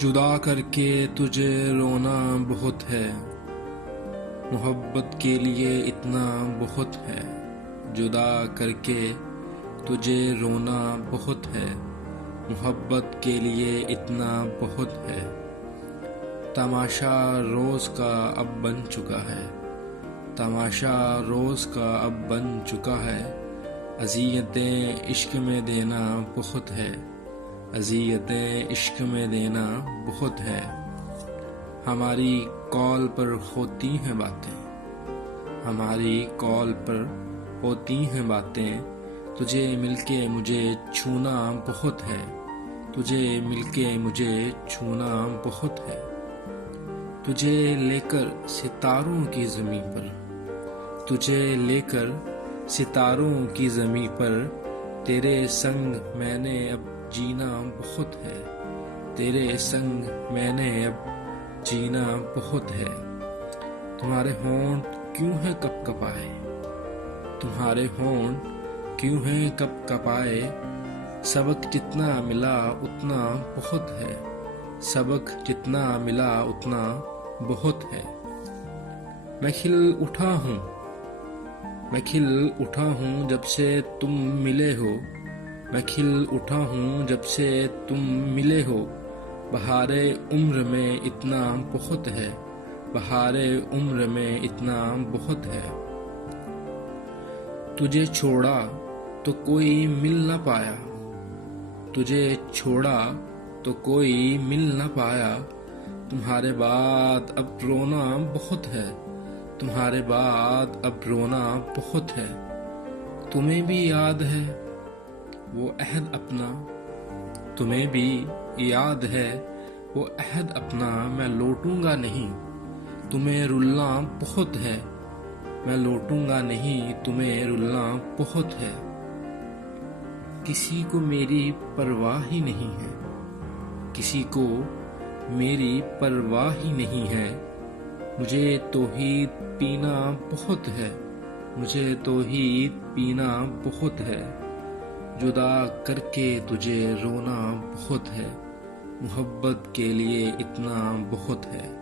जुदा करके तुझे रोना बहुत है, मोहब्बत के लिए इतना बहुत है। जुदा करके तुझे रोना बहुत है, मोहब्बत के लिए इतना बहुत है। तमाशा रोज़ का अब बन चुका है, तमाशा रोज़ का अब बन चुका है। अज़ियतें इश्क में देना बहुत है, अज़ियतें इश्क में देना बहुत है। हमारी कॉल पर होती हैं बातें, हमारी कॉल पर होती हैं बातें। तुझे मिलके मुझे छूना बहुत है, तुझे मिलके मुझे छूना बहुत है। तुझे लेकर सितारों की ज़मीं पर, तुझे लेकर सितारों की ज़मीं पर। तेरे संग मैंने अब जीना बहुत है, तेरे संग मैंने अब जीना बहुत है। तुम्हारे होंठ क्यों हैं कपकपाए, तुम्हारे होंठ क्यों हैं कपकपाए। सबक जितना मिला उतना बहुत है, सबक जितना मिला उतना बहुत है। मैं खिल उठा हूँ, मैं खिल उठा हूँ जब से तुम मिले हो, मैं खिल उठा हूँ जब से तुम मिले हो। बहारे उम्र में इतना बहुत है, बहारे उम्र में इतना बहुत है। तुझे छोड़ा तो कोई मिल ना पाया, तुझे छोड़ा तो कोई मिल ना पाया। तुम्हारे बाद अब रोना बहुत है, तुम्हारे बाद अब रोना बहुत है। तुम्हें भी याद है वो अहद अपना, तुम्हें भी याद है वो अहद अपना। मैं लौटूंगा नहीं, तुम्हें रुलना बहुत है, मैं लौटूंगा नहीं, तुम्हें रुलना बहुत है। किसी को मेरी परवाह ही नहीं है, किसी को मेरी परवाह ही नहीं है। मुझे तौहीद पीना बहुत है, मुझे तौहीद पीना बहुत है। जुदा करके तुझे रोना बहुत है, मोहब्बत के लिए इतना बहुत है।